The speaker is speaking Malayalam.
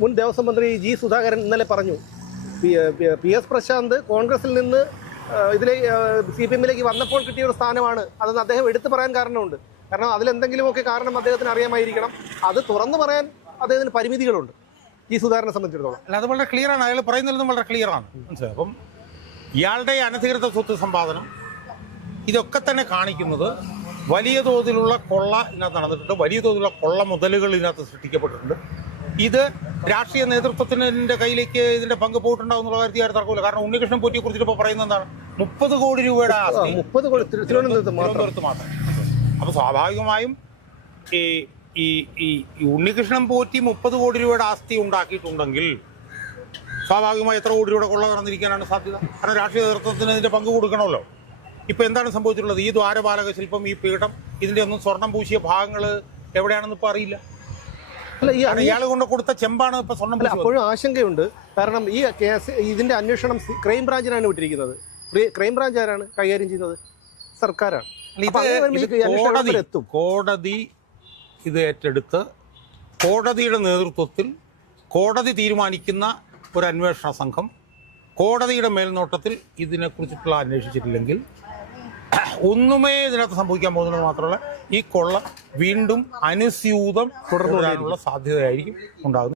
മുൻ ദേവസ്വം മന്ത്രി ജി സുധാകരൻ ഇന്നലെ പറഞ്ഞു PS പ്രശാന്ത് കോൺഗ്രസിൽ നിന്ന് ഇതിലെ CPM-ലേക്ക് വന്നപ്പോൾ കിട്ടിയ ഒരു സ്ഥാനമാണ് അതെന്ന് അദ്ദേഹം എടുത്തു പറയാൻ കാരണമുണ്ട്. കാരണം അതിലെന്തെങ്കിലുമൊക്കെ കാരണം അദ്ദേഹത്തിന് അറിയാമായിരിക്കണം. അത് തുറന്നു പറയാൻ അദ്ദേഹത്തിന് പരിമിതികളുണ്ട് ജി സുധാകരനെ സംബന്ധിച്ചിടത്തോളം. അല്ല, അത് വളരെ ക്ലിയറാണ്. അയാൾ പറയുന്നതിലും വളരെ ക്ലിയറാണ്. മനസ്സിലായി. അപ്പം ഇയാളുടെ അനധികൃത സ്വത്ത് സമ്പാദനം ഇതൊക്കെ തന്നെ കാണിക്കുന്നത് വലിയ തോതിലുള്ള കൊള്ള ഇതിനകത്ത് നടന്നിട്ടുണ്ട്. വലിയ തോതിലുള്ള കൊള്ള മുതലുകൾ ഇതിനകത്ത് സൃഷ്ടിക്കപ്പെട്ടിട്ടുണ്ട്. ഇത് രാഷ്ട്രീയ നേതൃത്വത്തിന്റെ കയ്യിലേക്ക് ഇതിന്റെ പങ്ക് പോയിട്ടുണ്ടാവും എന്നുള്ള കാര്യത്തിൽ ആരും തർക്കമില്ല. കാരണം ഉണ്ണികൃഷ്ണൻ പോറ്റിയെ കുറിച്ചിട്ട് ഇപ്പോൾ പറയുന്നത് എന്താണ്, 30 കോടി രൂപയുടെ ആസ്തി 30 കോടി തിരുവനന്തപുരത്ത് മാത്രം. അപ്പൊ സ്വാഭാവികമായും ഈ ഉണ്ണികൃഷ്ണൻ പോറ്റി 30 കോടി രൂപയുടെ ആസ്തി ഉണ്ടാക്കിയിട്ടുണ്ടെങ്കിൽ സ്വാഭാവികമായി എത്ര കോടി രൂപയുടെ കൊള്ള നടന്നിരിക്കാനാണ് സാധ്യത? കാരണം രാഷ്ട്രീയ നേതൃത്വത്തിന് ഇതിന്റെ പങ്ക് കൊടുക്കണമല്ലോ. ഇപ്പൊ എന്താണ് സംഭവിച്ചിട്ടുള്ളത്? ഈ ദ്വാരപാലക ശില്പം, ഈ പീഠം, ഇതിന്റെ ഒന്നും സ്വർണം പൂശിയ ഭാഗങ്ങൾ എവിടെയാണെന്ന് ഇപ്പൊ അറിയില്ല. ഇയാൾ കൊണ്ട് കൊടുത്ത ചെമ്പാണ് ഇപ്പൊ സ്വർണം. അപ്പോഴും ആശങ്കയുണ്ട്. കാരണം ഈ കേസ് ഇതിന്റെ അന്വേഷണം ക്രൈംബ്രാഞ്ചിനാണ് വിട്ടിരിക്കുന്നത്. ക്രൈംബ്രാഞ്ച് ആരാണ് കൈകാര്യം ചെയ്യുന്നത്? സർക്കാരാണ്. കോടതി ഇത് ഏറ്റെടുത്ത് കോടതിയുടെ നേതൃത്വത്തിൽ കോടതി തീരുമാനിക്കുന്ന ഒരു അന്വേഷണ സംഘം കോടതിയുടെ മേൽനോട്ടത്തിൽ ഇതിനെക്കുറിച്ചിട്ടുള്ള അന്വേഷിച്ചിട്ടില്ലെങ്കിൽ ഒന്നുമേ ഇതിനകത്ത് സംഭവിക്കാൻ പോകുന്നത് മാത്രമല്ല ഈ കൊള്ള വീണ്ടും അനുസ്യൂതം തുടർന്നു വരാനുള്ള സാധ്യതയായിരിക്കും ഉണ്ടാകുന്നത്.